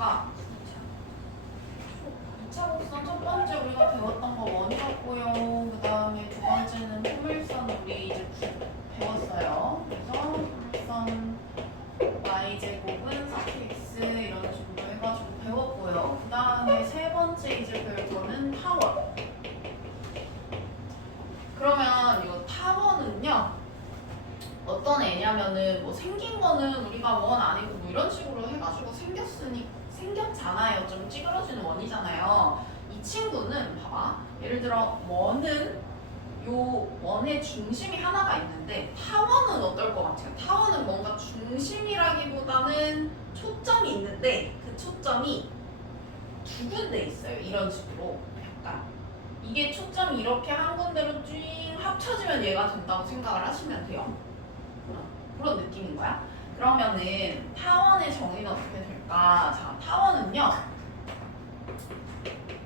볼까? 2차 곡선 첫 번째 우리가 배웠던 거 원이었고요. 그 다음에 두 번째는 포물선 우리 이제 배웠어요. 그래서 포물선 y제곱은 4x 이런 식으로 해가지고 배웠고요. 그 다음에 세 번째 이제 배울 거는 타원. 그러면 이 타원은요 어떤 애냐면은 뭐 생긴 거는 우리가 원 아니고 뭐 이런 식으로 해가지고 생겼잖아요. 좀 찌그러지는 원이잖아요. 이 친구는 봐봐. 예를 들어 원은 요 원의 중심이 하나가 있는데 타원은 어떨 것 같아요? 타원은 뭔가 중심이라기보다는 초점이 있는데 그 초점이 두 군데 있어요. 이런 식으로 약간 이게 초점이 이렇게 한 군데로 쭉 합쳐지면 얘가 된다고 생각을 하시면 돼요. 그런 느낌인 거야. 그러면은 타원의 정의는 어떻게 될까? 자, 타원은요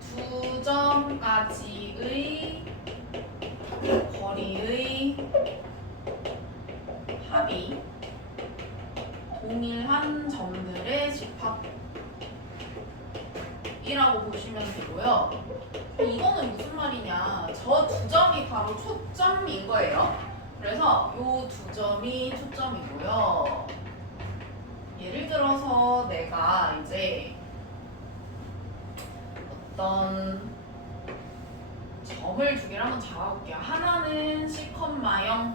두 점까지의 거리의 합이 동일한 점들의 집합이라고 보시면 되고요. 이거는 무슨 말이냐? 저 두 점이 바로 초점인 거예요. 그래서 요 두 점이 초점이고요. 예를 들어서 내가 이제 어떤 점을 두 개를 한번 잡아볼게요. 하나는 C,0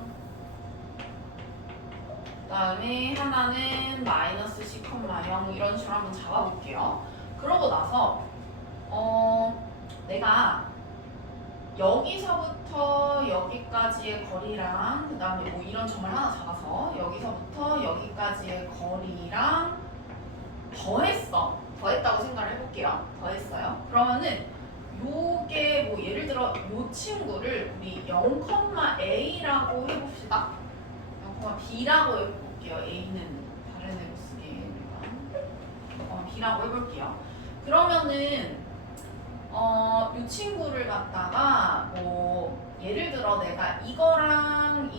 그다음에 하나는 마이너스 C,0 이런 식으로 한번 잡아볼게요. 그러고 나서 내가 여기서부터 여기까지의 거리랑 그 다음에 뭐 이런 점을 하나 잡아서 여기서부터 여기까지의 거리랑 더했다고 생각을 해볼게요. 더했어요. 그러면은 요게 뭐 예를 들어 요 친구를 우리 0,a라고 해봅시다. 0,b라고 해볼게요. a는 다른 애로 쓰기니까 b라고 해볼게요. 그러면은 이 친구를 갖다가 뭐 예를 들어 내가 이거랑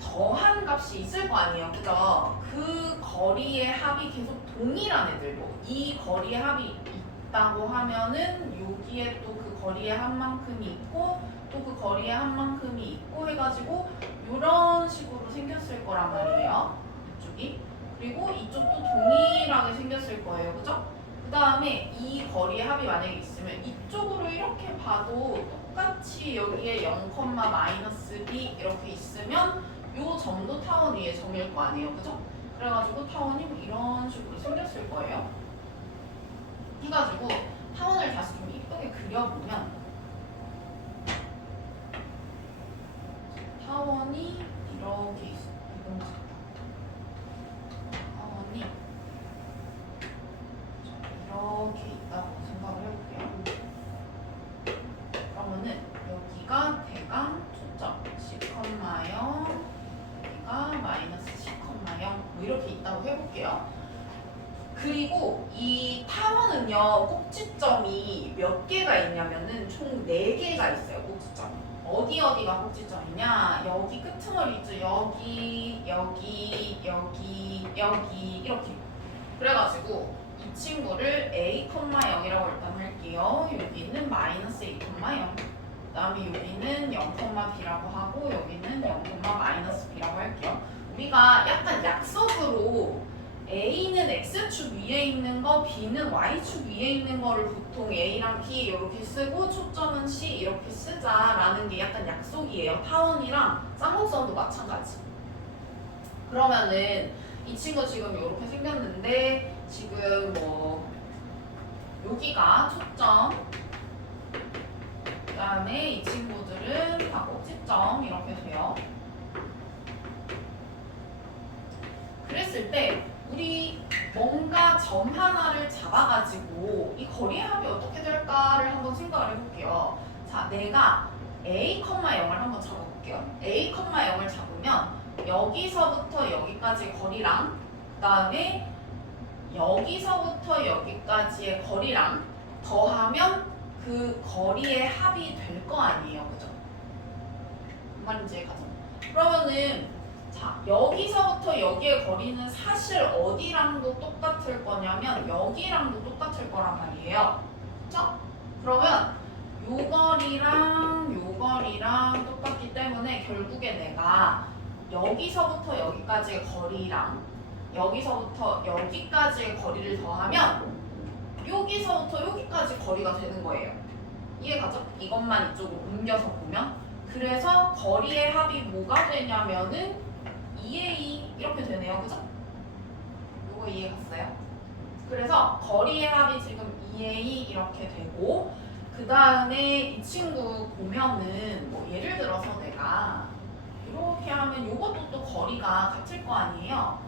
더한 값이 있을 거 아니에요, 그죠? 그 거리의 합이 계속 동일한 애들로 이 거리의 합이 있다고 하면은 여기에 또 그 거리의 합만큼이 있고 또 그 거리의 합만큼이 있고 해가지고 이런 식으로 생겼을 거란 말이에요, 이쪽이. 그리고 이쪽도 동일하게 생겼을 거예요, 그죠? 그 다음에 이 거리의 합이 만약에 있으면 이쪽으로 이렇게 봐도 똑같이 여기에 0,-b 이렇게 있으면 요 점도 타원 위의 점일 거 아니에요, 그죠? 그래가지고 타원이 뭐 이런 식으로 생겼을 거예요. 해가지고 타원을 다시 좀 이쁘게 그려보면 타원이 이렇게 있어요. 타원이 이렇게 있다고 생각을 해볼게요. 그러면은 여기가 대강 초점 C,0 여기가 마이너스 C,0 뭐 이렇게 있다고 해볼게요. 그리고 이 타원은요 꼭지점이 몇 개가 있냐면은 총 4개가 있어요. 꼭지점 어디가 꼭지점이냐, 여기 끄트머리 있죠. 여기 이렇게. 그래가지고 이 친구를 a,0이라고 일단 할게요. 여기는 마이너스 a,0 그 다음에 여기는 0,b라고 하고 여기는 0,-b라고 할게요. 우리가 약간 약속으로 A는 X축 위에 있는 거, B는 Y축 위에 있는 거를 보통 A랑 B 이렇게 쓰고 초점은 C 이렇게 쓰자라는 게 약간 약속이에요. 타원이랑 쌍곡선도 마찬가지. 그러면은 이 친구 지금 이렇게 생겼는데 지금 뭐 여기가 초점, 그 다음에 이 친구들은 다 꼭지점 이렇게 돼요. 그랬을 때 우리 뭔가 점 하나를 잡아가지고 이 거리의 합이 어떻게 될까를 한번 생각을 해볼게요. 자, 내가 a,0을 한번 잡아볼게요. a,0을 잡으면 여기서부터 여기까지 거리랑 그 다음에 여기서부터 여기까지의 거리랑 더하면 그 거리의 합이 될 거 아니에요, 그죠? 무슨 말인지 가죠? 그러면은 자, 여기서부터 여기의 거리는 사실 어디랑도 똑같을 거냐면 여기랑도 똑같을 거란 말이에요. 그쵸? 그러면 요 거리랑 똑같기 때문에 결국에 내가 여기서부터 여기까지의 거리랑 여기서부터 여기까지의 거리를 더하면 여기서부터 여기까지 거리가 되는 거예요. 이해가죠? 이것만 이쪽으로 옮겨서 보면. 그래서 거리의 합이 뭐가 되냐면은 2a 이렇게 되네요. 그죠? 이거 이해 갔어요? 그래서 거리의 합이 지금 2a 이렇게 되고, 그 다음에 이 친구 보면은 뭐 예를 들어서 내가 이렇게 하면 이것도 또 거리가 같을 거 아니에요.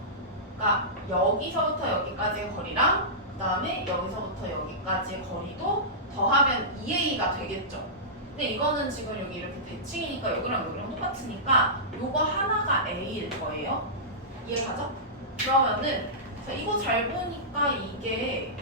그러니까 여기서부터 여기까지의 거리랑 그 다음에 여기서부터 여기까지의 거리도 더하면 2a가 되겠죠. 근데 이거는 지금 여기 이렇게 대칭이니까 여기랑 똑같으니까 요거 하나가 a일 거예요. 이해가죠? 그러면은 자, 이거 잘 보니까 이게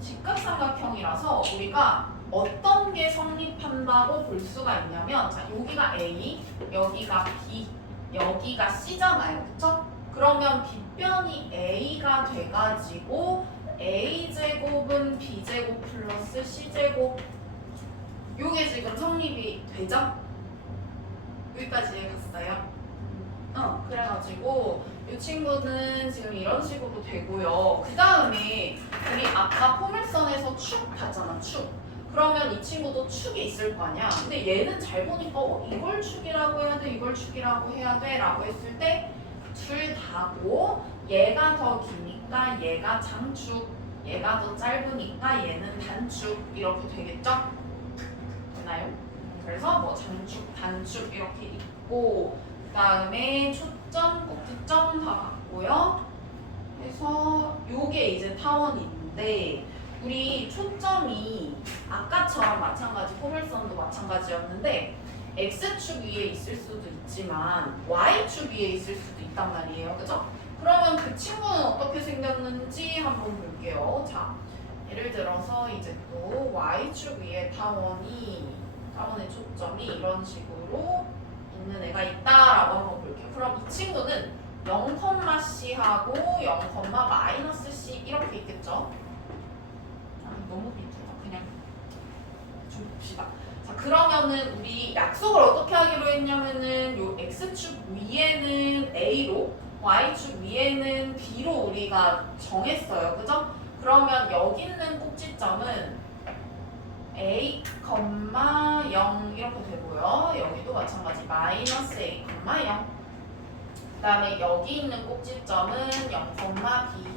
직각삼각형이라서 우리가 어떤 게 성립한다고 볼 수가 있냐면, 자, 여기가 a, 여기가 b, 여기가 c잖아요. 그쵸? 그러면 빗변이 a가 돼가지고 a제곱은 b제곱 플러스 c제곱, 요게 지금 성립이 되죠? 여기까지 갔어요? 그래가지고 이 친구는 지금 이런 식으로 되고요. 그 다음에 우리 아까 포물선에서 축 봤잖아, 축. 그러면 이 친구도 축이 있을 거 아니야. 근데 얘는 잘 보니까 이걸 축이라고 해야 돼, 이걸 축이라고 해야 돼 라고 했을 때 둘 다고, 얘가 더 기니까 얘가 장축, 얘가 더 짧으니까 얘는 단축, 이렇게 되겠죠? 되나요? 그래서 뭐 장축, 단축 이렇게 있고, 그 다음에 초점, 꼭지점 다 같고요. 그래서 요게 이제 타원인데, 우리 초점이 아까처럼 마찬가지, 포물선도 마찬가지였는데 X축 위에 있을 수도 있지만 Y축 위에 있을 수도 있단 말이에요. 그죠? 그러면 그 친구는 어떻게 생겼는지 한번 볼게요. 자, 예를 들어서 이제 또 Y축 위에 타원의 초점이 이런 식으로 있는 애가 있다라고 한번 볼게요. 그럼 이 친구는 0,C하고 0,-C 이렇게 있겠죠? 너무 밑에다 그냥 좀 봅시다. 자, 그러면은 우리 약속을 어떻게 하기로 했냐면은 요 x축 위에는 a로, y축 위에는 b로 우리가 정했어요. 그죠? 그러면 여기 있는 꼭지점은 a, 0 이렇게 되고요. 여기도 마찬가지 마이너스 a, 0. 그 다음에 여기 있는 꼭지점은 0,b,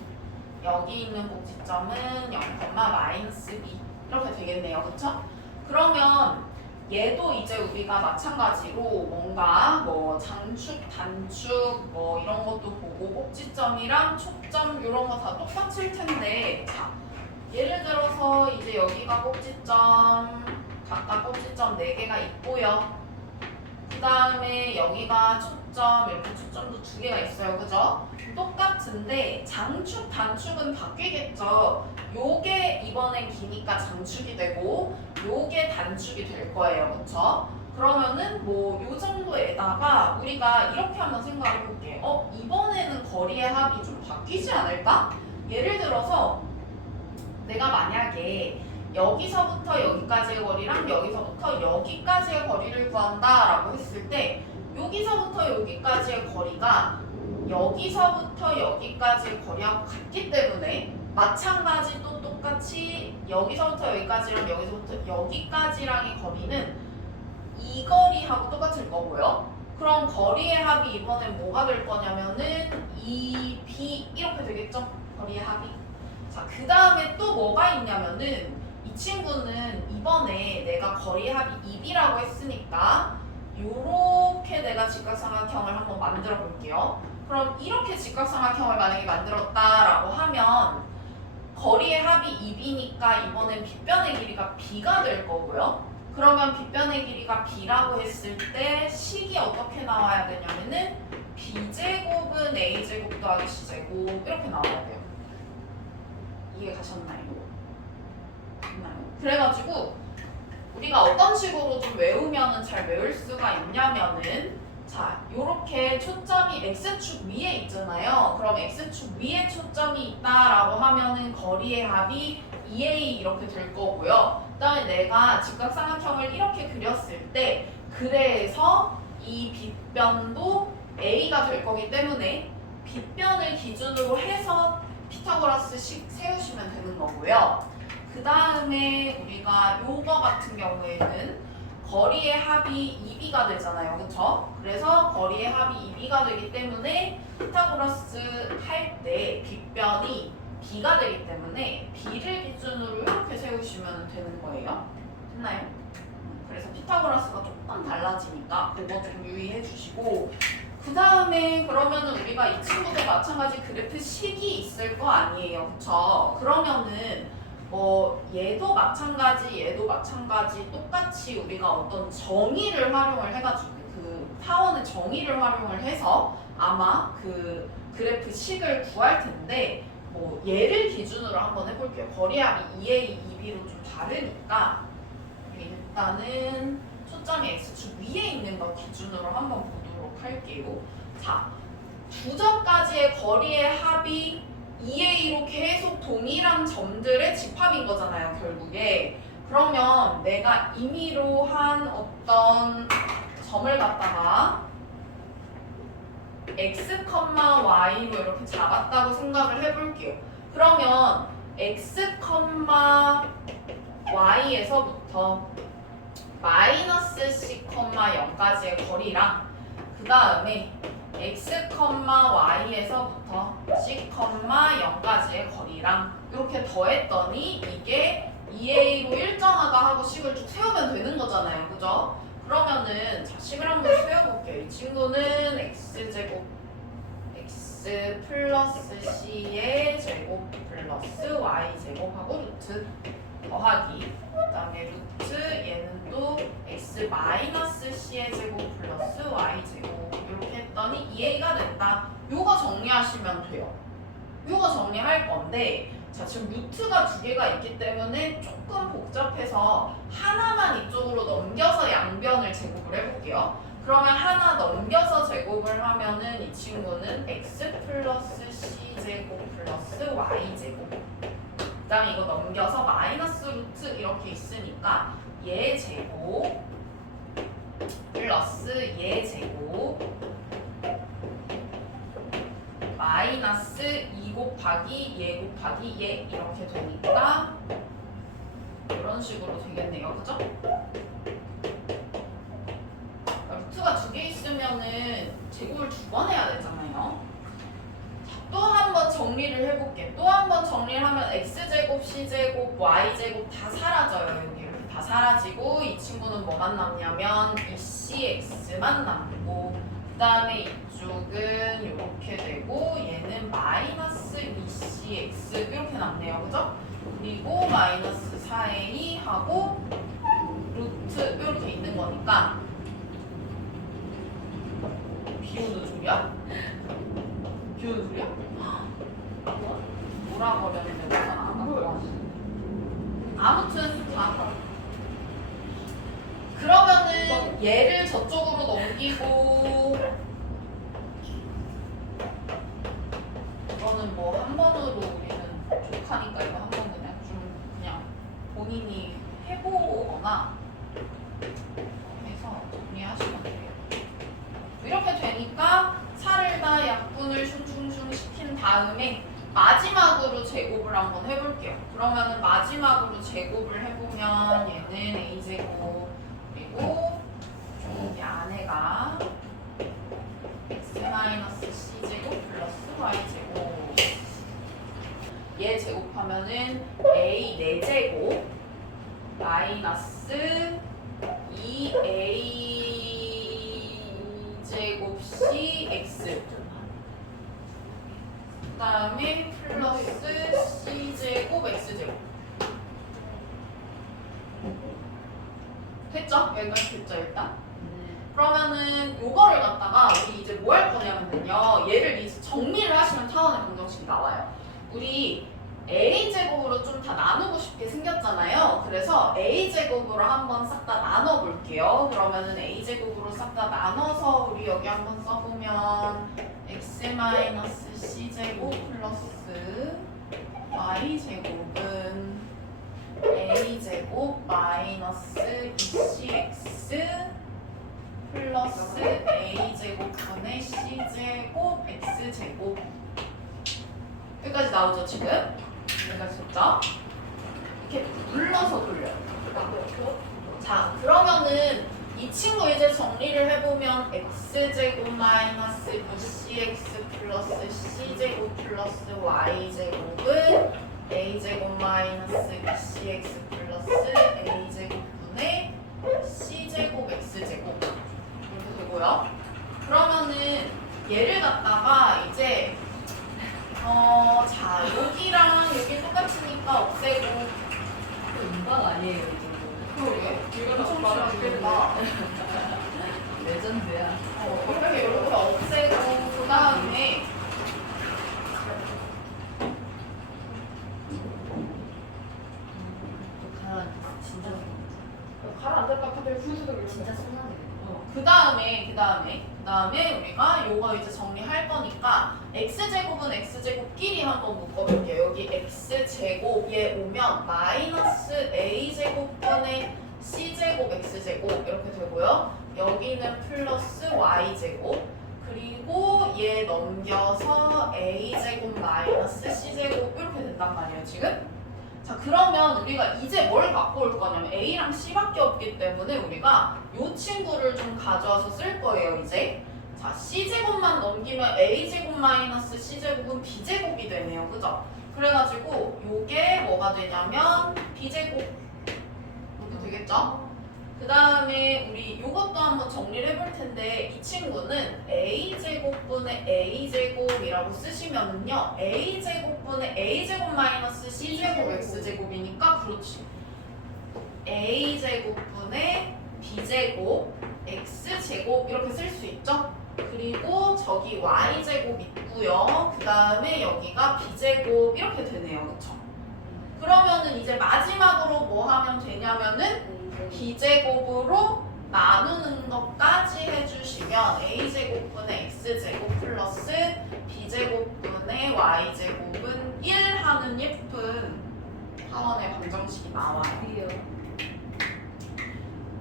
여기 있는 꼭지점은 0,-b 이렇게 되겠네요. 그쵸? 그러면 얘도 이제 우리가 마찬가지로 뭔가 뭐 장축, 단축 뭐 이런 것도 보고 꼭지점이랑 초점 이런 거 다 똑같을 텐데, 자, 예를 들어서 이제 여기가 꼭지점, 각각 꼭지점 4개가 있고요. 그 다음에 여기가 초점, 이렇게 초점도 2개가 있어요. 그죠? 똑같은데 장축, 단축은 바뀌겠죠. 요게 이번엔 기니까 장축이 되고 요게 단축이 될 거예요. 그쵸? 그러면은 뭐 요 정도에다가 우리가 이렇게 한번 생각해 볼게. 이번에는 거리의 합이 좀 바뀌지 않을까? 예를 들어서 내가 만약에 여기서부터 여기까지의 거리랑 여기서부터 여기까지의 거리를 구한다라고 했을 때, 여기서부터 여기까지의 거리가 여기서부터 여기까지의 거리하고 같기 때문에 마찬가지 또 똑같이 여기서부터 여기까지랑 여기서부터 여기까지랑의 거리는 이 거리하고 똑같을 거고요. 그럼 거리의 합이 이번엔 뭐가 될 거냐면은 2b 이렇게 되겠죠? 거리의 합이. 자, 그 다음에 또 뭐가 있냐면은 이 친구는 이번에 내가 거리의 합이 2b라고 했으니까 요렇게 내가 직각삼각형을 한번 만들어 볼게요. 그럼 이렇게 직각삼각형을 만약에 만들었다라고 하면 거리의 합이 2b니까 이번엔 빗변의 길이가 b가 될 거고요. 그러면 빗변의 길이가 b라고 했을 때 식이 어떻게 나와야 되냐면은 b제곱은 a제곱 더하기 c제곱 이렇게 나와야 돼요. 이해 가셨나요? 그래가지고 우리가 어떤 식으로 좀 외우면은 잘 외울 수가 있냐면은, 자, 요렇게 초점이 x축 위에 있잖아요. 그럼 x축 위에 초점이 있다라고 하면은 거리의 합이 2a 이렇게 될 거고요. 그다음에 내가 직각삼각형을 이렇게 그렸을 때 그래서 이 빗변도 a가 될 거기 때문에 빗변을 기준으로 해서 피타고라스식 세우시면 되는 거고요. 그 다음에 우리가 요거 같은 경우에는 거리의 합이 2b가 되잖아요. 그쵸? 그래서 거리의 합이 2b가 되기 때문에 피타고라스 할 때 빗변이 b가 되기 때문에 b를 기준으로 이렇게 세우시면 되는 거예요. 됐나요? 그래서 피타고라스가 조금 달라지니까 그거 좀 유의해 주시고, 그 다음에 그러면은 우리가 이 친구도 마찬가지 그래프 식이 있을 거 아니에요. 그쵸? 그러면은 얘도 마찬가지 똑같이 우리가 어떤 정의를 활용을 해가지고 그 타원의 정의를 활용을 해서 아마 그 그래프 식을 구할 텐데, 얘를 기준으로 한번 해볼게요. 거리합이 2a, 2b로 좀 다르니까 일단은 초점이 x축 위에 있는 거 기준으로 한번 보도록 할게요. 자, 두 점까지의 거리의 합이 2a로 계속 동일한 점들의 집합인 거잖아요, 결국에. 그러면 내가 임의로 한 어떤 점을 갖다가 x, y로 이렇게 잡았다고 생각을 해볼게요. 그러면 x, y에서부터 마이너스 c, 0까지의 거리랑 그 다음에 x, y에서부터 c, 0까지의 거리랑 이렇게 더했더니 이게 2a로 일정하다 하고 식을 쭉 세우면 되는 거잖아요. 그죠? 그러면은 자, 식을 한번 세워볼게요. 이 친구는 x제곱 x 플러스 c의 제곱 플러스 y제곱하고 루트 더하기, 그 다음에 루트 얘는 또 x 마이너스 c의 제곱 플러스 y제곱 이렇게 했더니 2a가 된다. 요거 정리하시면 돼요. 요거 정리할 건데, 자, 지금 루트가 두 개가 있기 때문에 조금 복잡해서 하나만 이쪽으로 넘겨서 양변을 제곱을 해볼게요. 그러면 하나 넘겨서 제곱을 하면은 이 친구는 x 플러스 c제곱 플러스 y제곱, 그 다음에 이거 넘겨서 마이너스 루트 이렇게 있으니까 얘 제곱 플러스 얘 제곱 마이너스 2 곱하기 얘 곱하기 얘 이렇게 되니까 이런 식으로 되겠네요. 그죠? 루트가 두 개 있으면은 제곱을 두 번 해야 되잖아요. 또 한 번 정리를 해볼게. 또 한 번 정리를 하면 x제곱, c제곱, y제곱 다 사라져요. 여기 이렇게 다 사라지고 이 친구는 뭐만 남냐면 2cx만 남고, 그 다음에 이쪽은 이렇게 되고 얘는 마이너스 2cx 이렇게 남네요. 그죠? 그리고 마이너스 4a 하고 루트 이렇게 있는 거니까 비오는 소리야? 비오는 소리야? 뭐라 그러는데 우선 안 갖고 아무튼 자, 그러면은 얘를 저쪽으로 넘기고 이거는 뭐 한 번으로 우리는 족하니까 이거 한 번 그냥 본인이 해보거나 해서 정리하시면 돼요. 이렇게 되니까 4를 다 약분을 슝슝슝 시킨 다음에 마지막으로 제곱을 한번 해볼게요. 그러면은 마지막으로 제곱을 해보면 얘는 a제곱 그리고 여기 안에가 x-c제곱 플러스 y제곱, 얘 제곱하면은 a 4제곱 마이너스 2a 제곱 cx, 그 다음에 플러스 c제곱 x제곱. 됐죠? 여기까지 됐죠 일단? 그러면은 요거를 갖다가 우리 이제 뭐 할 거냐면요, 얘를 이제 정리를 하시면 타원의 방정식이 나와요. 우리 a제곱으로 좀 다 나누고 싶게 생겼잖아요. 그래서 a제곱으로 한번 싹 다 나눠볼게요. 그러면은 a제곱으로 싹 다 나눠서 우리 여기 한번 써보면 x-c제곱 플러스 y제곱은 a제곱 마이너스 2cx 플러스 a제곱분의 c제곱 x제곱 여기까지 나오죠 지금? 여기까지 됐죠? 이렇게 눌러서 돌려요. 자 그러면은 이 친구 이제 정리를 해보면 x제곱 마이너스 2cx 플러스 c제곱 플러스 y제곱은 a제곱 마이너스 2cx 플러스 a제곱분의 c제곱 x제곱 이렇게 되고요. 그러면은 얘를 갖다가 이제 자 여기랑 여기 똑같으니까 없애고 음악 아니에요 이 정도는. 그러게 엄청 많아. 레전드야. 이렇게 없애고 그 다음에 진짜 가라앉을 것 같아. 후두둑 진짜 순하네. 그 다음에 우리가 요거 이제 정리할 거니까 x제곱은 x제곱끼리 한번 묶어볼게요. 여기 x제곱에 오면 마이너스 a제곱분의 c제곱 x제곱 이렇게 되고요. 여기는 플러스 y제곱 그리고 얘 넘겨서 a제곱 마이너스 c제곱 이렇게 된단 말이에요 지금. 자 그러면 우리가 이제 뭘 갖고 올 거냐면 a랑 c밖에 없기 때문에 우리가 이 친구를 좀 가져와서 쓸 거예요 이제. 자 c제곱만 넘기면 a제곱 마이너스 c제곱은 b제곱이 되네요 그죠? 그래가지고 요게 뭐가 되냐면 b제곱 이렇게 되겠죠? 그 다음에 우리 요것도 한번 정리를 해볼 텐데 이 친구는 a제곱분의 a제곱이라고 쓰시면은요 a제곱분의 a제곱 마이너스 c제곱 x제곱이니까 그렇지 a제곱분의 b제곱 x제곱 이렇게 쓸 수 있죠? 그리고 저기 y제곱 있고요 그 다음에 여기가 b제곱 이렇게 되네요 그쵸? 그러면은 이제 마지막으로 뭐 하면 되냐면은 b제곱으로 나누는 것까지 해주시면 a제곱분의 x제곱 플러스 b제곱분의 y제곱은 1 하는 예쁜 하원의 방정식이 나와요.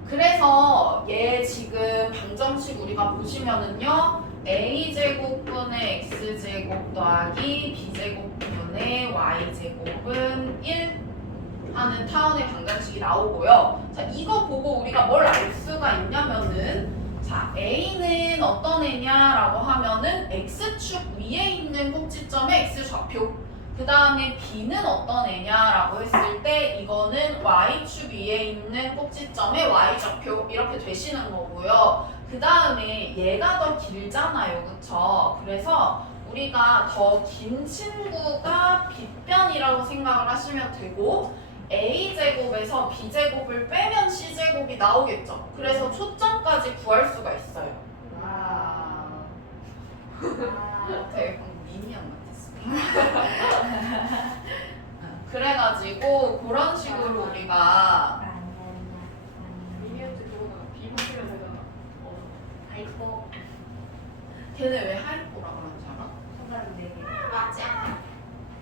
그래서 얘 지금 방정식 우리가 보시면은요 a제곱분의 x제곱 더하기 b제곱분의 y제곱은 1 하는 타원의 방정식이 나오고요. 자, 이거 보고 우리가 뭘 알 수가 있냐면은 자, A는 어떤 애냐라고 하면은 X축 위에 있는 꼭지점의 X좌표 그 다음에 B는 어떤 애냐라고 했을 때 이거는 Y축 위에 있는 꼭지점의 Y좌표 이렇게 되시는 거고요. 그 다음에 얘가 더 길잖아요. 그쵸? 그래서 우리가 더 긴 친구가 빗변이라고 생각을 하시면 되고 a제곱에서 b제곱을 빼면 c제곱이 나오겠죠. 그래서 초점까지 구할 수가 있어요. 와. 되게 미니언 같았어. 그래가지고 그런 식으로 우리가 미니언즈 그거나 비바뀌면 되잖아. 아이고 걔네 왜 하이포라 그러는지 알아? 손가락 4개. 맞아.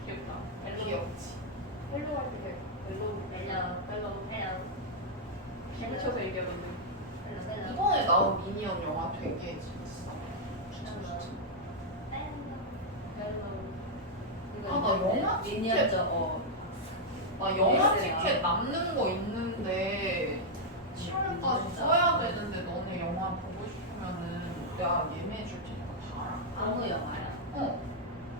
귀엽다. 귀엽지. 헬로 할때 돼. 헬로. 비 붙여서 얘기하던데. 이번에 나온 미니언 영화 되게 재밌어. 추천. 아, 나 영화 미니어처 나 영화 티켓 남는 거 있는데 7월까지 진짜? 써야 되는데 너네 영화 보고 싶으면은 내가 예매해 줄 테니까 봐라. 아무 영화야.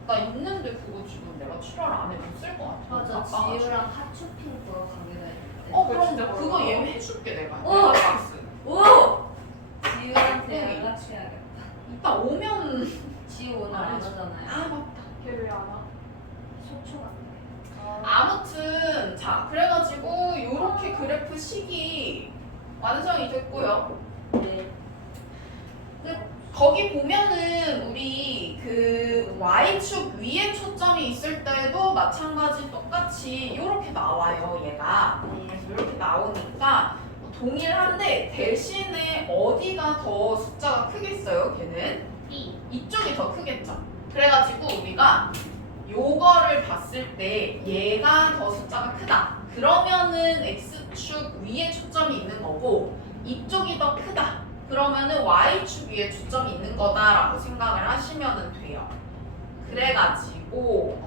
나 있는데 그거 지금 내가 7월 안에 못 쓸 것 같아. 맞아. 아빠가 지유랑 하츄핑 보러 가기로 했는데. 그럼 진짜 그거 멀어. 예매해 줄게 내가. 어! 박스. 오! 지유한테 연락해야겠다. 이따 오면 지유 오늘 안 오잖아요. 아 맞다. 걔 왜 안 와? 소초 같네. 아무튼 자 그래가지고 요렇게 그래프 식이 완성이 됐고요. 네. 끝. 거기 보면은 우리 그 y축 위에 초점이 있을 때도 마찬가지 똑같이 이렇게 나와요, 얘가. 그래서 이렇게 나오니까 동일한데 대신에 어디가 더 숫자가 크겠어요, 걔는? 이쪽이 더 크겠죠. 그래가지고 우리가 요거를 봤을 때 얘가 더 숫자가 크다. 그러면은 x축 위에 초점이 있는 거고 이쪽이 더 크다. 그러면은 y축 위에 초점이 있는 거다라고 생각을 하시면 돼요. 그래가지고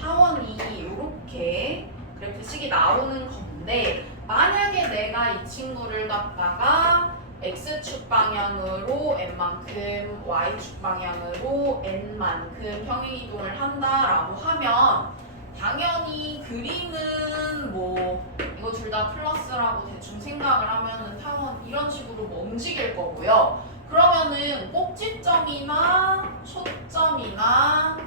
타원이 이렇게 그래프식이 나오는 건데 만약에 내가 이 친구를 갖다가 x축 방향으로 n만큼 y축 방향으로 n만큼 평행이동을 한다라고 하면 당연히 그림은 뭐 이거 둘 다 플러스라고 대충 생각을 하면은 타원 이런 식으로 뭐 움직일 거고요. 그러면은 꼭지점이나 초점이나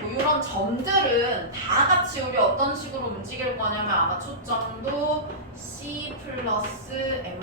뭐 이런 점들은 다 같이 우리 어떤 식으로 움직일 거냐면 아마 초점도 C 플러스 M,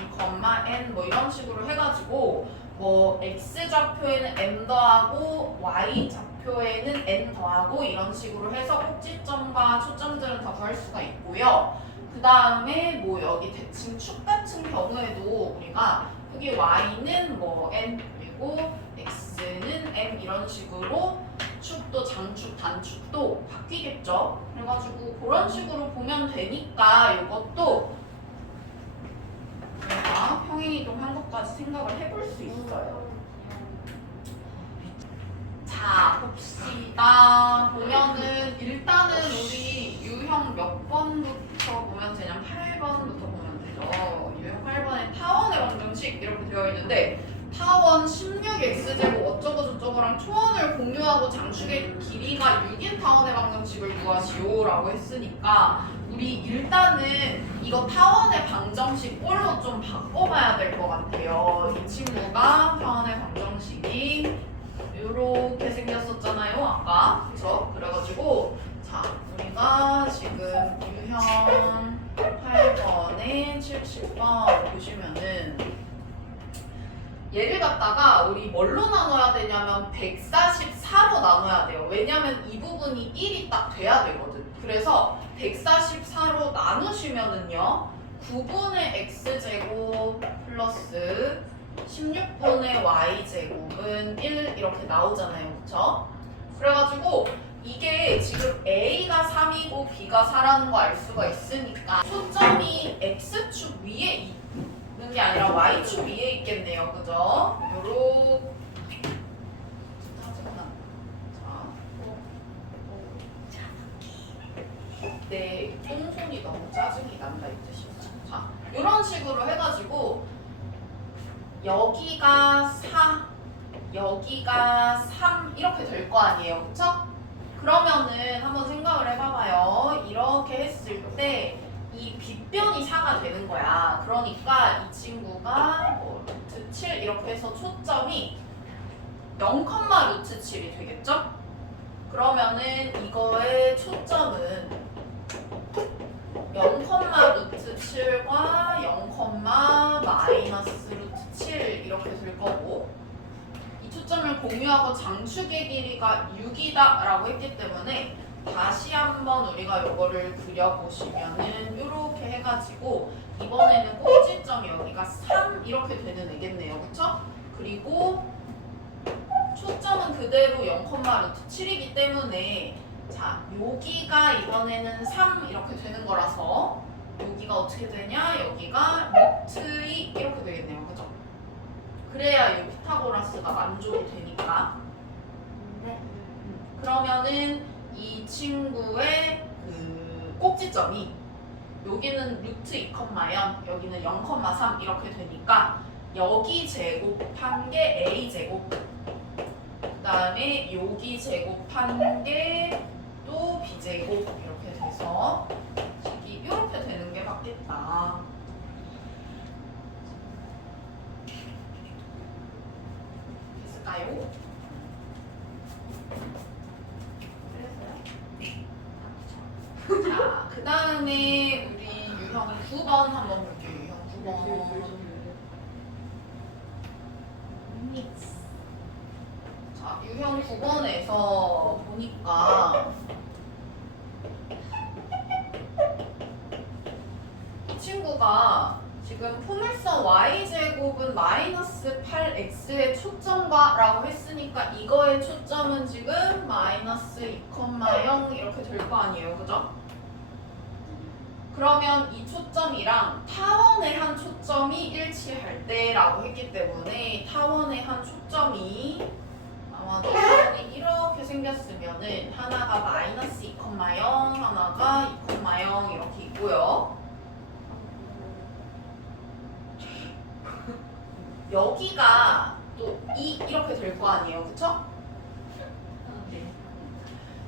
N 뭐 이런 식으로 해가지고 뭐 X 좌표에는 M 더하고 Y 좌표에는 N 더하고 이런 식으로 해서 꼭지점과 초점들은 다 더할 수가 있고요. 그 다음에 뭐 여기 대칭 축 같은 경우에도 우리가 여기 Y는 뭐 N 그리고 X는 M 이런 식으로 축도 장축, 단축도 바뀌겠죠. 그래가지고 그런 식으로 보면 되니까 이것도 내가 평행이동 한 것까지 생각을 해볼 수 있어요. 자, 봅시다. 보면은 일단은 우리 유형 몇 번부터 보면 되냐면 8번부터 보면 되죠. 유형 8번에 타원의 방정식 이렇게 되어 있는데 타원 16x제곱 어쩌고저쩌고랑 초원을 공유하고 장축의 길이가 6인 타원의 방정식을 구하시오 라고 했으니까 우리 일단은 이거 타원의 방정식 꼴로 좀 바꿔봐야 될 것 같아요. 이 친구가 타원의 방정식이 이렇게 생겼었잖아요 아까. 그쵸? 그래가지고 자 우리가 지금 유형 8번에 70번 보시면은 얘를 갖다가 우리 뭘로 나눠야 되냐면 144로 나눠야 돼요. 왜냐면 이 부분이 1이 딱 돼야 되거든. 그래서 144로 나누시면은요 9분의 x제곱 플러스 16분의 y제곱은 1 이렇게 나오잖아요. 그쵸? 그래가지고 이게 지금 a가 3이고 b가 4라는 거 알 수가 있으니까 초점이 x축 위에 있는 게 아니라 y축 위에 있겠네요. 그죠? 요렇게 네, 똥손이 너무 짜증이 난다 이 뜻이었어요. 자, 이런 식으로 해가지고 여기가 4, 여기가 3 이렇게 될 거 아니에요. 그쵸? 그러면은 한번 생각을 해봐봐요. 이렇게 했을 때 이 빗변이 4가 되는 거야. 그러니까 이 친구가 뭐 루트 7 이렇게 해서 초점이 0, 루트 7이 되겠죠? 그러면은 이거의 초점은 0, 루트 7과 0, 마이너스 루트 7 이렇게 될 거고 이 초점을 공유하고 장축의 길이가 6이다 라고 했기 때문에 다시 한번 우리가 이거를 그려보시면은 이렇게 해가지고 이번에는 꼭지점이 여기가 3 이렇게 되는 애겠네요. 그쵸? 그리고 초점은 그대로 0, 루트 7이기 때문에 자, 여기가 이번에는 3 이렇게 되는 거라서 여기가 어떻게 되냐? 여기가 루트 2 이렇게 되겠네요. 그죠? 그래야 이 피타고라스가 만족이 되니까. 네. 그러면은 이 친구의 그 꼭지점이 여기는 루트 2,0 여기는 0,3 이렇게 되니까 여기 제곱한 게 a 제곱 그 다음에 여기 제곱한 게 또 b제곱 이렇게 돼서 이렇게 되는 게 맞겠다. 됐을까요? 자, 그 다음에 우리 유형 9번 한번 볼게요. 유형 9번. 믹스. 자, 유형 9번에서 보니까 이 친구가 지금 포물선 y제곱은 마이너스 8x의 초점과 라고 했으니까 이거의 초점은 지금 마이너스 2,0 이렇게 될 거 아니에요, 그죠? 그러면 이 초점이랑 타원의 한 초점이 일치할 때라고 했기 때문에 타원의 한 초점이 아마도 타원이 이렇게 생겼으면은 하나가 마이너스 2,0 하나가 2,0 이렇게 있고요. 여기가 또 이렇게 될 거 아니에요, 그쵸? 네.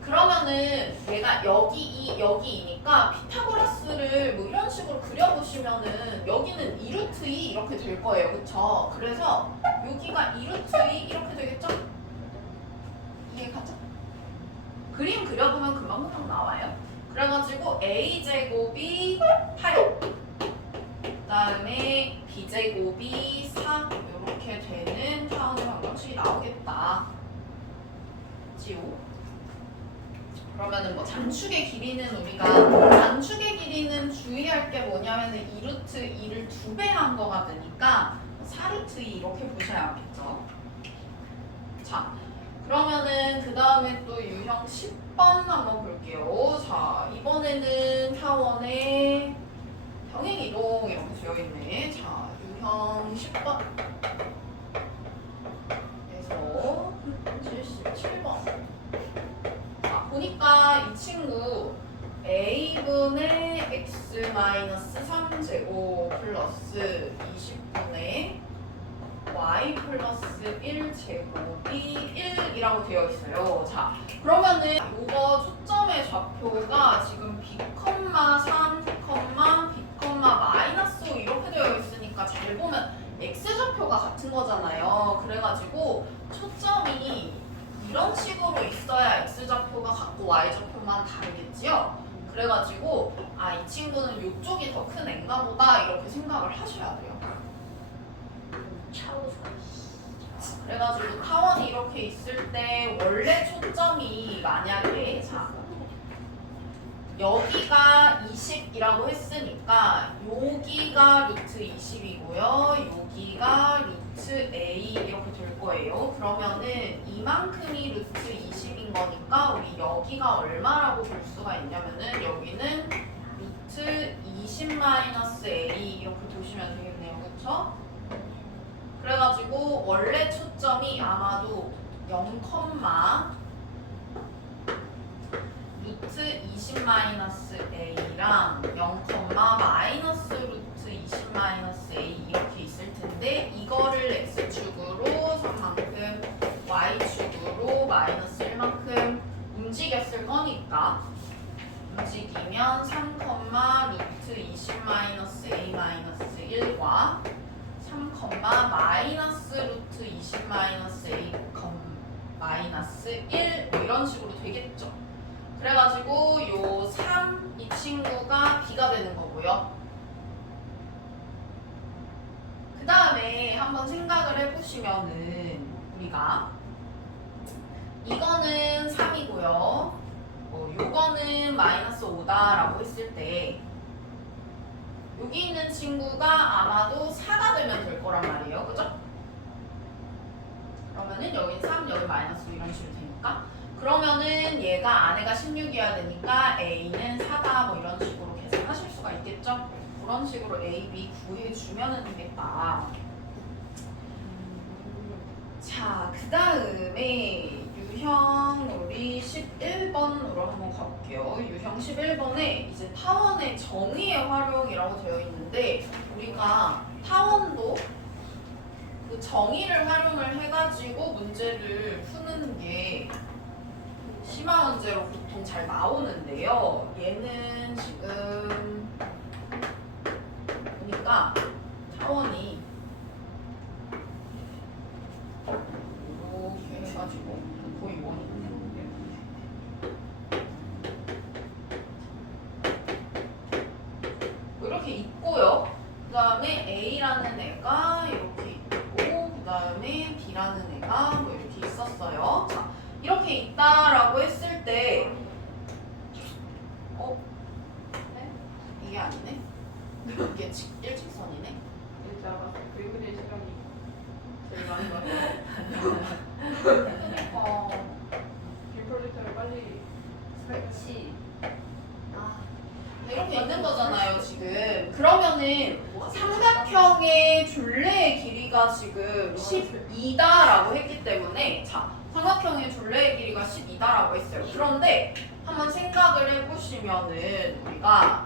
그러면은 얘가 여기 2, 여기 2니까 피타고라스를 뭐 이런 식으로 그려보시면은 여기는 2루트 2 이렇게 될 거예요, 그쵸? 그래서 여기가 2루트 2 이렇게 되겠죠? 이해가죠? 그림 그려보면 금방 나와요. 그래가지고 a제곱이 8, 그 다음에 b제곱이 4 이렇게 되는 타원의 방정식이 나오겠다. 지요? 그러면은 뭐 장축의 길이는 우리가 장축의 길이는 주의할 게 뭐냐면은 2루트 2를 2배 한 거가 되니까 4루트 2 이렇게 보셔야겠죠. 자, 그러면은 그 다음에 또 유형 10번 한번 볼게요. 자, 이번에는 타원의 평행이동 이렇게 되어 있네. 자, 유형 10번 에서 77번. 자, 보니까 이 친구 a분의 x 마이너스 3제곱 플러스 20분의 y 플러스 1제곱이 1이라고 되어 있어요. 자, 그러면은 이거 초점의 좌표가 지금 b, 3, b, 마이너스 5 이렇게 되어 있으니까 잘 보면 x좌표가 같은 거잖아요. 그래가지고 초점이 이런 식으로 있어야 x좌표가 같고 y좌표만 다르겠지요. 그래가지고 이 친구는 이쪽이 더 큰 애인가 보다 이렇게 생각을 하셔야 돼요. 그래가지고 타원이 이렇게 있을 때 원래 초점이 만약에 자 여기가 20이라고 했으니까 여기가 루트 20이고요. 여기가 루트 A 이렇게 될 거예요. 그러면은 이만큼이 루트 20인 거니까 우리 여기가 얼마라고 볼 수가 있냐면은 여기는 루트 20-A 이렇게 보시면 되겠네요. 그쵸? 그래가지고 원래 초점이 아마도 0, 루트 20-A랑 0, 마이너스 루트 20-A 이렇게 있을 텐데 이거를 x축으로 3만큼 y축으로 마이너스 1만큼 움직였을 거니까 움직이면 3, 루트 20-A-1과 3, 마이너스 루트 20-A, 마이너스 1 뭐 이런 식으로 되겠죠. 그래가지고 요 3, 이 친구가 b가 되는 거고요. 그 다음에 한번 생각을 해보시면은 우리가 이거는 3이고요. 요거는 마이너스 5다라고 했을 때 여기 있는 친구가 아마도 4가 되면 될 거란 말이에요. 그죠? 그러면은 여기 3, 여기 마이너스 5 이런 식으로 되니까 그러면은 얘가 안에가 16이어야 되니까 A는 4다 뭐 이런 식으로 계산하실 수가 있겠죠? 그런 식으로 A, B 구해주면 되겠다. 자, 그 다음에 유형 우리 11번으로 한번 가볼게요. 유형 11번에 이제 타원의 정의의 활용이라고 되어 있는데 우리가 타원도 그 정의를 활용을 해가지고 문제를 푸는 게 심화 문제로 보통 잘 나오는데요. 얘는 지금 보니까 타원이 이렇게 해가지고 거의 원이네. 이렇게 있고요. 그 다음에 A라는 애가 이렇게 있고 그 다음에 B라는 있다라고 했을 때 네? 이게 아니네? 이게 일직선이네? 일자 그리그릴 시간이 제일 많은 것 같아요. 그러니까 빔 프로젝터를 빨리 설치. 아, 이렇게 있는 거잖아요 지금. 그러면은 삼각형의 둘레의 길이가 지금 12다라고 했기 때문에 자 삼각형의 둘레의 길이가 12다라고 했어요. 그런데 한번 생각을 해보시면은 우리가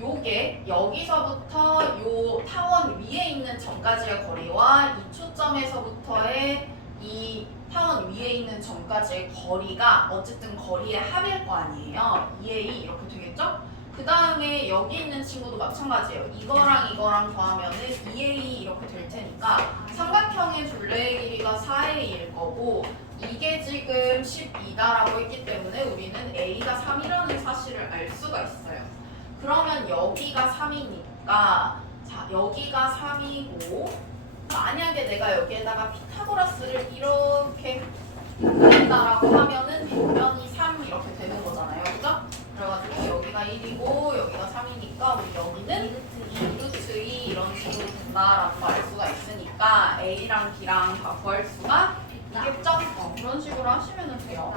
요게 여기서부터 요 타원 위에 있는 점까지의 거리와 이 초점에서부터의 이 타원 위에 있는 점까지의 거리가 어쨌든 거리의 합일 거 아니에요. 2a 이렇게 되겠죠? 그 다음에 여기 있는 친구도 마찬가지예요. 이거랑 이거랑 더하면은 2a 이렇게 될 테니까 삼각형의 둘레의 길이가 4a일 거고 이게 지금 12다라고 했기 때문에 우리는 a가 3이라는 사실을 알 수가 있어요. 그러면 여기가 3이니까 자 여기가 3이고 만약에 내가 여기에다가 피타고라스를 이렇게 한다라고 하면은 변변이 3 이렇게 되는 거잖아요. 그죠? 그래가지고 여기가 1이고 여기가 3이니까 우리 여기는 2루트 2 이런 식으로 된다라고 알 수가 있으니까 A랑 B랑 다 구할 수가 있겠죠? 그런 식으로 하시면 돼요.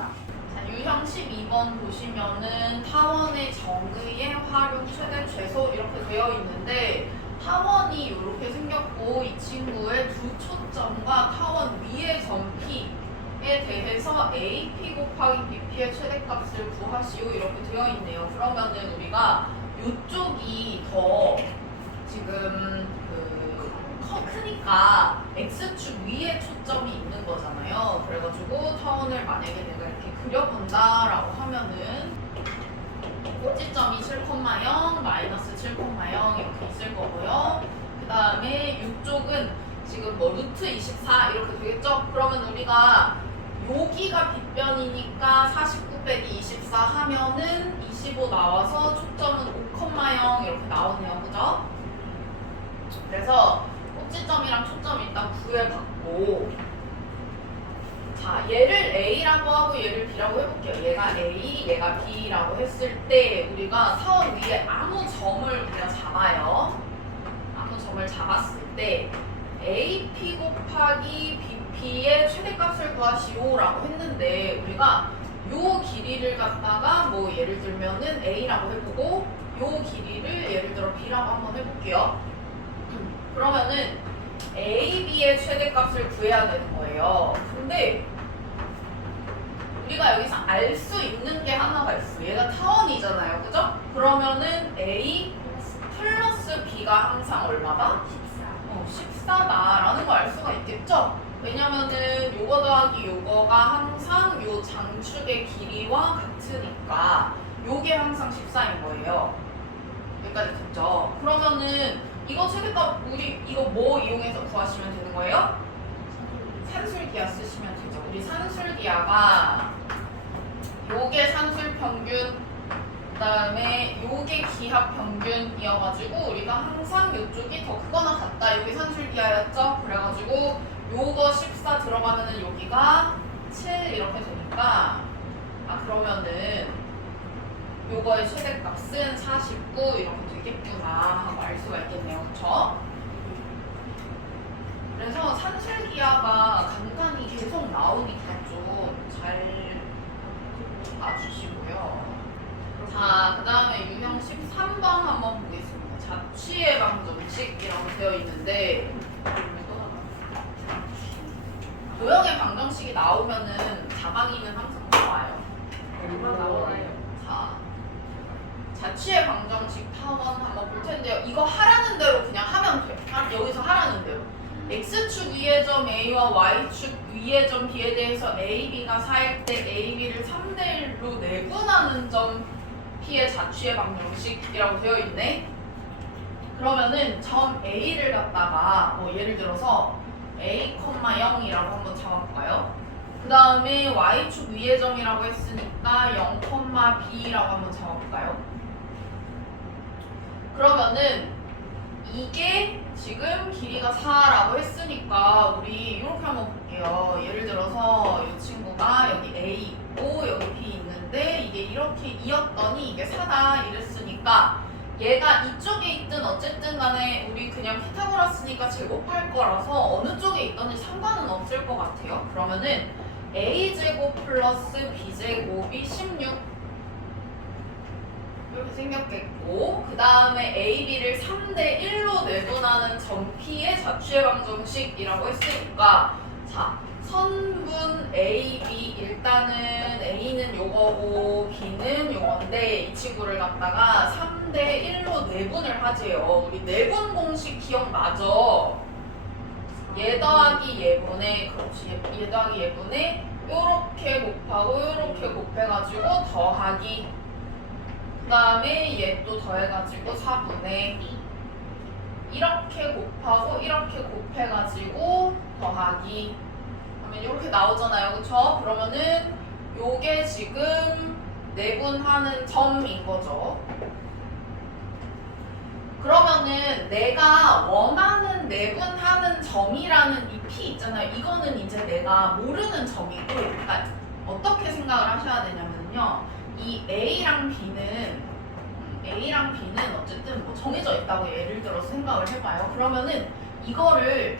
자, 유형 12번 보시면은 타원의 정의의 활용 최대 최소 이렇게 되어 있는데 타원이 이렇게 생겼고 이 친구의 두 초점과 타원 위의 점 P에 대해서 AP 곱하기 BP의 최대값을 구하시오 이렇게 되어 있네요. 그러면은 우리가 이쪽이 더 지금 크니까 X축 위에 초점이 있는 거잖아요. 그래가지고 타원을 만약에 내가 이렇게 그려본다라고 하면은 꼭지점이 7,0 마이너스 7,0 이렇게 있을 거고요. 그 다음에 이쪽은 지금 뭐 루트 24 이렇게 되겠죠? 그러면 우리가 여기가 빗변이니까 49 빼기 24 하면은 25 나와서 초점은 5,0 이렇게 나오네요. 그죠? 그래서 꼭지점이랑 초점 일단 구해봤고 자 얘를 A라고 하고 얘를 B라고 해볼게요. 얘가 A, 얘가 B라고 했을 때 우리가 타원 위에 아무 점을 우리가 잡아요. 아무 점을 잡았을 때 AP 곱하기 BP의 최대값을 구하시오라고 했는데 우리가 요 길이를 갖다가 뭐 예를 들면은 A라고 해보고 요 길이를 예를 들어 B라고 한번 해볼게요. 그러면은 A, B의 최대값을 구해야 되는 거예요. 근데 우리가 여기서 알 수 있는 게 하나가 있어. 얘가 타원이잖아요. 그죠? 그러면은 A 플러스 B가 항상 얼마다? 14다라는 걸 알 수가 있겠죠? 왜냐면은 요거 더하기 요거가 항상 요 장축의 길이와 같으니까 요게 항상 14인 거예요. 여기까지 됐죠? 그러면은 이거 최대값 우리 이거 뭐 이용해서 구하시면 되는 거예요? 산술기하 쓰시면 되죠. 우리 산술기하가 요게 산술 평균 그다음에 요게 기하 평균이어가지고 우리가 항상 요쪽이 더 크거나 같다. 요게 산술기하였죠. 그래가지고 요거 14 들어가면은 여기가 7 이렇게 되니까 그러면은 요거의 최대값은 49 이렇게 되겠구나 하고 알 수가 있겠네요. 그쵸? 그래서 산술기하가 간단히 계속 나오니까 좀 잘 봐주시고요. 자, 그 다음에 유형 13번 한번 보겠습니다. 자취의 방정식이라고 되어 있는데 도형의 방정식이 나오면은 자방이는 항상 나와요. 얼마 나오나요? 자, 자취의 방정식 타원 한번 볼 텐데요. 이거 하라는 대로 그냥 하면 돼요. 여기서 하라는 대로. X축 위의 점 A와 Y축 위의 점 B에 대해서 A, B가 4일 때 A, B를 3대 1로 내분하는 점 P의 자취의 방정식이라고 되어 있네. 그러면은 점 A를 갖다가 뭐 예를 들어서 A, 0이라고 한번 잡아볼까요? 그 다음에 Y축 위의 점이라고 했으니까 0, B라고 한번 잡아볼까요? 그러면은 이게 지금 길이가 4라고 했으니까 우리 이렇게 한번 볼게요. 예를 들어서 이 친구가 여기 A 있고 여기 B 있는데 이게 이렇게 2였더니 이게 4다 이랬으니까 얘가 이쪽에 있든 어쨌든 간에 우리 그냥 피타고라스니까 제곱할 거라서 어느 쪽에 있든지 상관은 없을 것 같아요. 그러면은 A제곱 플러스 B제곱이 16 이렇게 생겼겠고 그 다음에 A, B를 3대 1로 내분하는 점피의 자취의 방정식이라고 했으니까 자 선분 A, B 일단은 A는 요거고 B는 요건데 이 친구를 갖다가 3대 1로 내분을 하재요. 우리 내분 공식 기억나죠? 얘 더하기 얘분에 그렇지 얘 더하기 얘분에 요렇게 곱하고 요렇게 곱해가지고 더하기 그 다음에 얘 또 더해가지고 4분의 2 이렇게 곱하고 이렇게 곱해가지고 더하기 하면 이렇게 나오잖아요. 그쵸? 그러면은 요게 지금 내분하는 점인 거죠. 그러면은 내가 원하는 내분하는 점이라는 이 P 있잖아요. 이거는 이제 내가 모르는 점이고 그러니까 어떻게 생각을 하셔야 되냐면요. 이 A랑 B는 어쨌든 뭐 정해져 있다고 예를 들어서 생각을 해봐요. 그러면은 이거를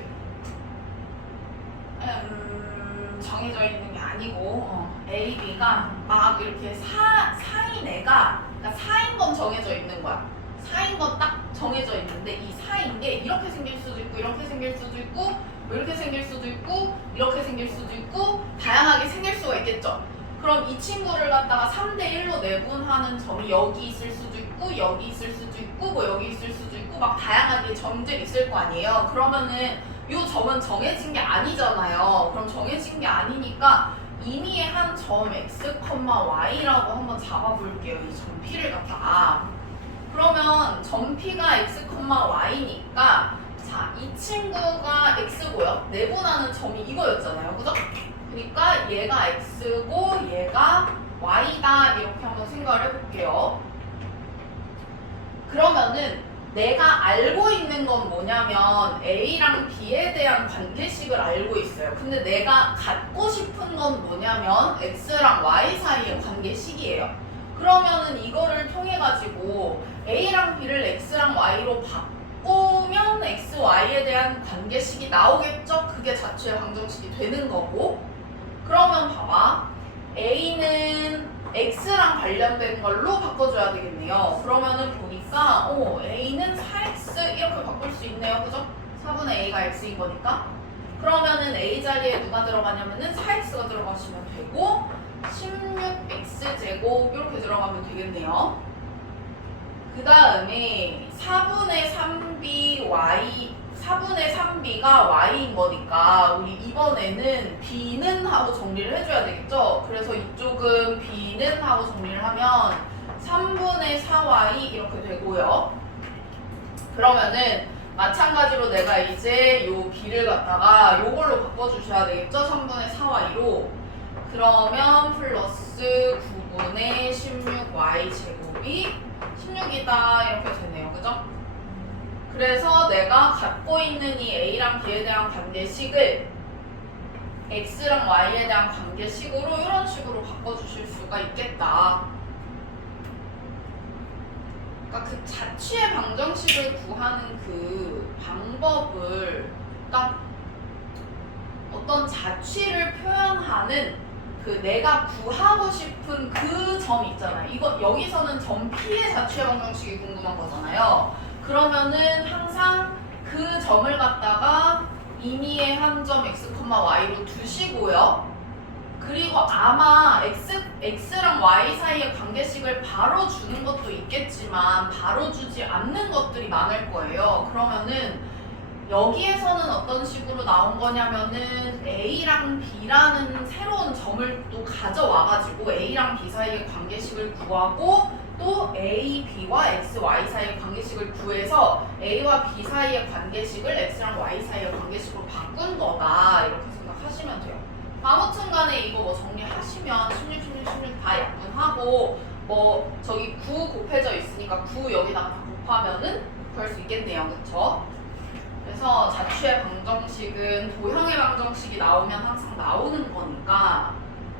정해져 있는 게 아니고 A, B가 막 이렇게 4인 애가 그러니까 4인 건 정해져 있는 거야. 4인 건 딱 정해져 있는데 이 4인 게 이렇게 생길 수도 있고 이렇게 생길 수도 있고 뭐 이렇게 생길 수도 있고 이렇게 생길 수도 있고 다양하게 생길 수가 있겠죠. 그럼 이 친구를 갖다가 3대 1로 내분하는 점이 여기 있을 수도 있고 여기 있을 수도 있고 뭐 여기 있을 수도 있고 막 다양하게 점들이 있을 거 아니에요. 그러면은 이 점은 정해진 게 아니잖아요. 그럼 정해진 게 아니니까 이미 한 점 x, y라고 한번 잡아볼게요. 이 점 p를 갖다가. 그러면 점 p가 x, y니까 자, 이 친구가 x고요. 내분하는 점이 이거였잖아요. 그죠? 그러니까 얘가 x고 얘가 y다 이렇게 한번 생각을 해볼게요. 그러면은 내가 알고 있는 건 뭐냐면 A랑 B에 대한 관계식을 알고 있어요. 근데 내가 갖고 싶은 건 뭐냐면 X랑 Y 사이의 관계식이에요. 그러면은 이거를 통해 가지고 A랑 B를 X랑 Y로 바꾸면 X, Y에 대한 관계식이 나오겠죠? 그게 자취의 방정식이 되는 거고. 그러면 봐봐. A는 X랑 관련된 걸로 바꿔줘야 되겠네요. 그러면은 보니까 A는 4X 이렇게 바꿀 수 있네요. 그죠? 4분의 A가 X인 거니까. 그러면은 A 자리에 누가 들어가냐면은 4X가 들어가시면 되고 16X제곱 이렇게 들어가면 되겠네요. 그 다음에 4분의 3B Y 4분의 3B가 Y인 거니까 우리 이번에는 B는 하고 정리를 해줘야 되겠죠? 그래서 이쪽은 B는 하고 정리를 하면 3분의 4Y 이렇게 되고요. 그러면은 마찬가지로 내가 이제 요 B를 갖다가 요걸로 바꿔주셔야 되겠죠? 3분의 4Y로. 그러면 플러스 9분의 16Y 제곱이 16이다 이렇게 되네요. 그죠? 그래서 내가 갖고 있는 이 A랑 B에 대한 관계식을 X랑 Y에 대한 관계식으로 이런 식으로 바꿔주실 수가 있겠다. 그러니까 그 자취의 방정식을 구하는 그 방법을 딱 어떤 자취를 표현하는 그 내가 구하고 싶은 그 점 있잖아요. 이거 여기서는 점 P의 자취의 방정식이 궁금한 거잖아요. 그러면은 항상 그 점을 갖다가 임의의 한 점 x, y로 두시고요. 그리고 아마 x랑 y 사이의 관계식을 바로 주는 것도 있겠지만 바로 주지 않는 것들이 많을 거예요. 그러면은 여기에서는 어떤 식으로 나온 거냐면은 A랑 B라는 새로운 점을 또 가져와가지고 A랑 B 사이의 관계식을 구하고 또 A, B와 X, Y 사이의 관계식을 구해서 A와 B 사이의 관계식을 X랑 Y 사이의 관계식으로 바꾼 거다 이렇게 생각하시면 돼요. 아무튼 간에 이거 뭐 정리하시면 16 다 약분하고 뭐 저기 9 곱해져 있으니까 9 여기다가 다 곱하면은 구할 수 있겠네요. 그쵸? 그래서 자취의 방정식은 도형의 방정식이 나오면 항상 나오는 거니까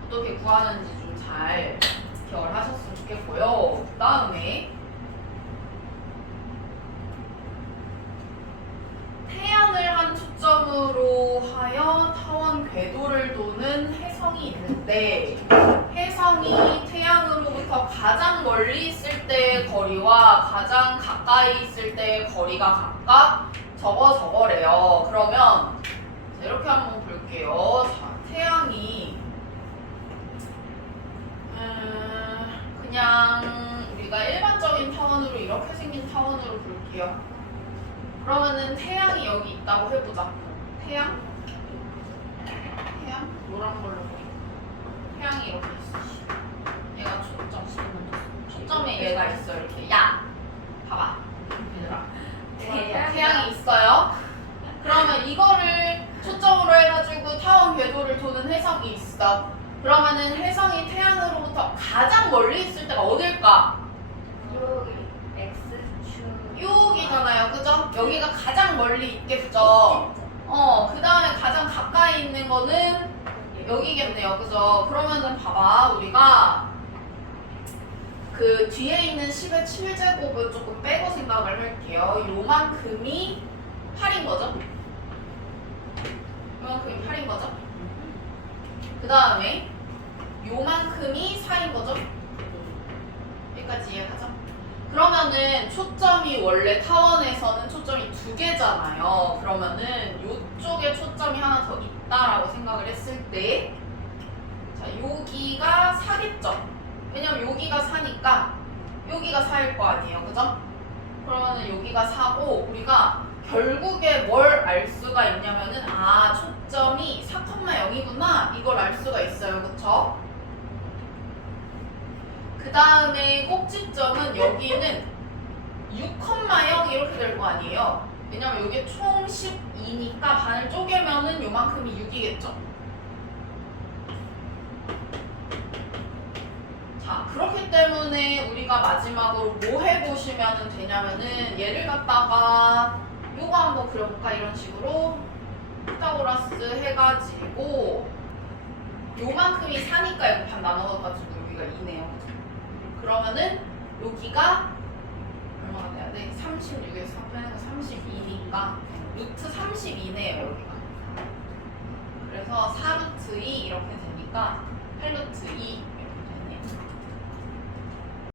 어떻게 구하는지 좀 잘 기억을 하셨으면 좋겠고요. 그 다음에 태양을 한 초점으로 하여 타원 궤도를 도는 혜성이 있는데 혜성이 태양으로부터 가장 멀리 있을 때의 거리와 가장 가까이 있을 때의 거리가 각각 저거래요. 그러면 자, 이렇게 한번 볼게요. 자, 태양이 그냥 우리가 일반적인 타원으로 이렇게 생긴 타원으로 볼게요. 그러면은 태양이 여기 있다고 해보자. 태양 노란 걸로 보여. 태양이 이렇게 있어. 얘가 초점에 얘가 있어. 이렇게 야 봐봐 얘들아. 태양이 있어요. 그러면 이거를 초점으로 해가지고 타원 궤도를 도는 혜성이 있어. 그러면은 혜성이 태양으로부터 가장 멀리 있을 때가 어딜까? 여기 X축. 여기잖아요, 그죠? 여기가 가장 멀리 있겠죠. 그 다음에 가장 가까이 있는 거는 여기겠네요, 그죠? 그러면은 봐봐, 우리가 그 뒤에 있는 10의 7제곱은 조금 빼고 생각을 할게요. 요만큼이 8인 거죠? 요만큼이 8인 거죠? 그 다음에 요만큼이 4인 거죠? 여기까지 이해가죠? 그러면은 초점이 원래 타원에서는 초점이 2개잖아요. 그러면은 요쪽에 초점이 하나 더 있다라고 생각을 했을 때 자, 여기가 4겠죠? 왜냐면 여기가 4니까 여기가 4일 거 아니에요. 그죠? 그러면은 여기가 4고 우리가 결국에 뭘 알 수가 있냐면은 초점이 4,0이구나 이걸 알 수가 있어요. 그쵸? 그 다음에 꼭지점은 여기는 6,0 이렇게 될 거 아니에요. 왜냐면 여기 총 12니까 반을 쪼개면은 요만큼이 6이겠죠. 자, 그렇기 때문에 우리가 마지막으로 뭐 해보시면 되냐면은 얘를 갖다가 요거 한번 그려볼까? 이런 식으로 피타고라스 해가지고 요만큼이 4니까 여기 반 나눠가지고 여기가 2네요. 그러면은 여기가 얼마가 돼야 돼? 36에서 4 빼는 거 32니까 루트 32네요 여기가. 그래서 4루트 2 이렇게 되니까 8루트 2